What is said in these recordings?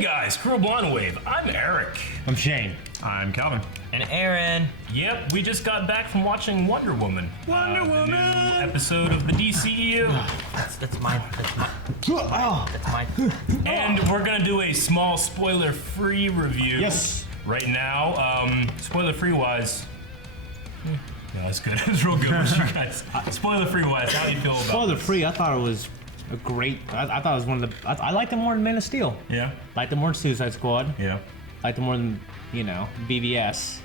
Hey guys, Crew Blonde Wave. I'm Eric. I'm Shane. I'm Calvin. And Aaron. Yep, we just got back from watching Wonder Woman. Wonder The Woman! new episode of the DCEU. That's my. And we're gonna do a small spoiler-free review. Yes. Right now, spoiler-free wise. No, that's good. That's real good. What you guys? Spoiler-free wise, how do you feel about Spoiler this? free, I thought it was a great. I thought it was one of the. I liked it more than Man of Steel. Yeah. Liked it more than Suicide Squad. Yeah. Liked it more than BVS.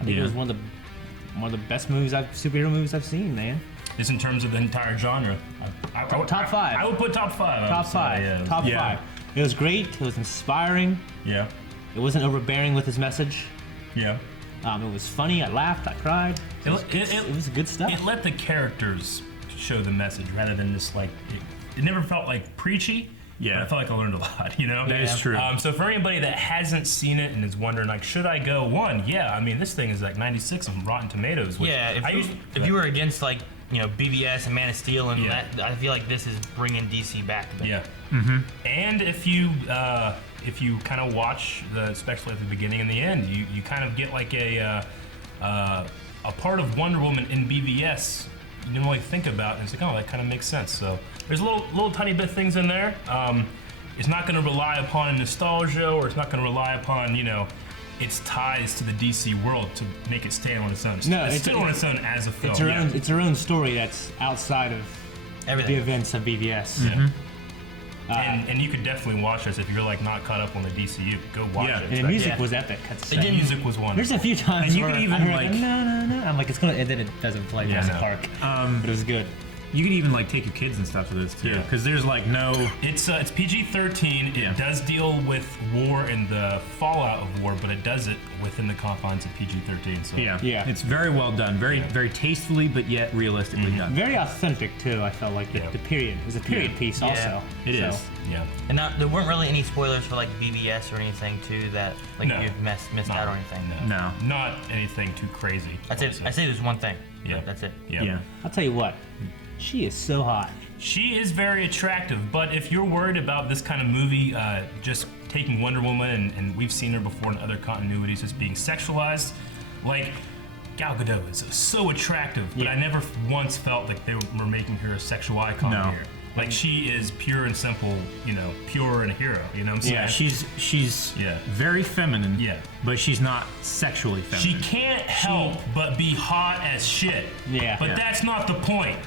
I think it was one of the best superhero movies I've seen, man. Just in terms of the entire genre. Top five. I would put top five. Top five. Yeah. Top five. It was great. It was inspiring. Yeah. It wasn't overbearing with his message. Yeah. It was funny. I laughed. I cried. It was good stuff. It let the characters show the message rather than just like it never felt like preachy. Yeah. But I felt like I learned a lot, you know? That is true. So for anybody that hasn't seen it and is wondering, like, should I go? One, yeah, I mean, this thing is like 96 on Rotten Tomatoes. Which Yeah, if you were against BVS and Man of Steel and that, I feel like this is bringing DC back a bit. Yeah. And if you kind of watch especially at the beginning and the end, you kind of get like a part of Wonder Woman in BVS you didn't really think about, and it's like, oh, that kind of makes sense. So there's little tiny bit of things in there. It's not going to rely upon nostalgia, or it's not going to rely upon its ties to the DC world to make it stand on its own. No, it's still on its own as a film. It's her own story that's outside of Everything. the events of BVS. Yeah. And you could definitely watch this if you're like not caught up on the DCU. Go watch it. And the music was epic. The music was wonderful. There's a few times And you where could even, I heard like- no. I'm like, it's gonna, and then it doesn't play Jurassic Park. But it was good. You could even like take your kids and stuff to this too, Yeah. because there's like no. It's PG-13. It does deal with war and the fallout of war, but it does it within the confines of PG-13. So Yeah. It's very well done, very tastefully, but yet realistically done. Very authentic too. I felt like the period. It was a period piece also. It is. yeah. And there weren't really any spoilers for like BVS or anything too that No. you've missed out on anything. No. Not anything too crazy. That's it. I say there's one thing. Yeah. That's it. Yeah. I'll tell you what, she is so hot. She is very attractive, but if you're worried about this kind of movie just taking Wonder Woman, and we've seen her before in other continuities, just being sexualized, like Gal Gadot is so attractive, but I never once felt like they were making her a sexual icon No. here. Like she is pure and simple, pure and a hero. You know what I'm saying? Yeah, she's very feminine. Yeah. But she's not sexually She feminine. can't help but be hot as shit. Yeah. But Yeah. that's not the point,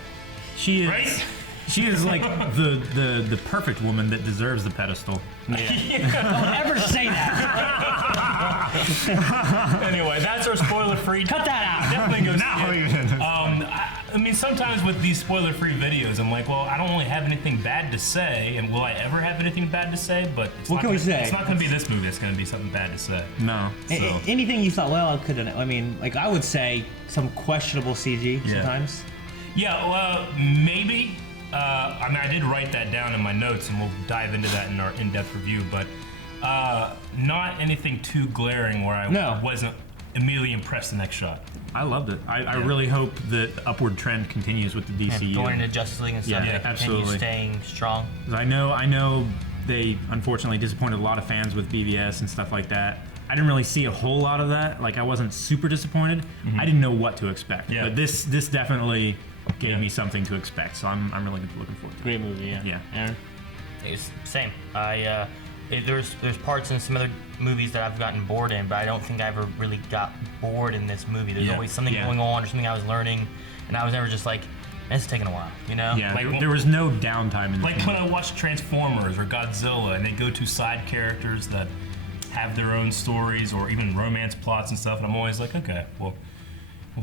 She is. right? She is like the perfect woman that deserves the pedestal. Don't ever say that. Anyway, that's our spoiler-free. Cut that out. Definitely go Not see it. even. I mean, sometimes with these spoiler-free videos, I'm like, well, I don't really have anything bad to say, and will I ever have anything bad to say? But it's What not can we gonna, say? It's not going to be this movie. It's going to be something bad to say. No. So- Anything you thought, well, I couldn't. I mean, like I would say some questionable CG Yeah. sometimes. Yeah, well, maybe. I mean, I did write that down in my notes, and we'll dive into that in our in-depth review. But not anything too glaring where I wasn't immediately impressed the next shot. I loved it. I really hope that the upward trend continues with the And DCU. going into Justice League and stuff, Yeah, they continue absolutely. staying strong. 'Cause I know they unfortunately disappointed a lot of fans with BVS and stuff like that. I didn't really see a whole lot of that. Like I wasn't super disappointed. I didn't know what to expect. Yeah. But this definitely gave me something to expect. So I'm really looking forward to it. Great movie, yeah. Yeah. Aaron? It's same. There's parts in some other movies that I've gotten bored in, but I don't think I ever really got bored in this movie. There's always something going on or something I was learning, and I was never just like, it's taking a while, Yeah, Like, there was no downtime in this Like movie. when I watch Transformers or Godzilla, and they go to side characters that have their own stories or even romance plots and stuff, and I'm always like, okay, well,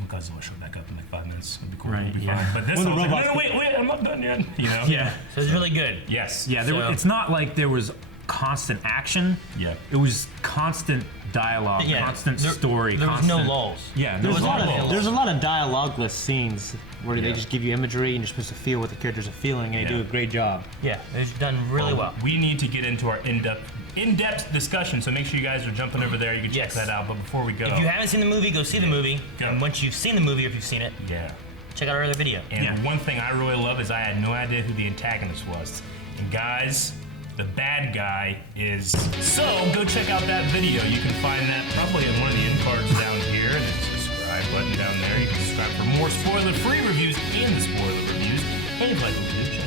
Godzilla show back up in like 5 minutes. It'd be cool. Right, It'd be yeah. fine. But this, When I the was like, robots no, wait, I'm not done yet. You know? Yeah. So it's really good. Yes. Yeah, So- it's not like there was constant action. Yeah. It was constant dialogue, constant story. There was no constant, lulls. Yeah, There's a was lot no of lulls. there's a lot of dialogueless scenes where they Yeah. just give you imagery and you're supposed to feel what the characters are feeling, and they do a great job. Yeah, it's done really well. We need to get into our in-depth discussion, so make sure you guys are jumping over there. You can check Yes. that out. But before we go, If you haven't seen the movie, go see the movie. Go. And once you've seen the movie, or if you've seen it, yeah. check out our other video. And Yeah. one thing I really love is I had no idea who the antagonist was. And guys, the bad guy is. So go check out that video. You can find that probably in one of the end cards down here, and the subscribe button down there. You can subscribe for more spoiler-free reviews and the spoiler reviews. And if you like what we do,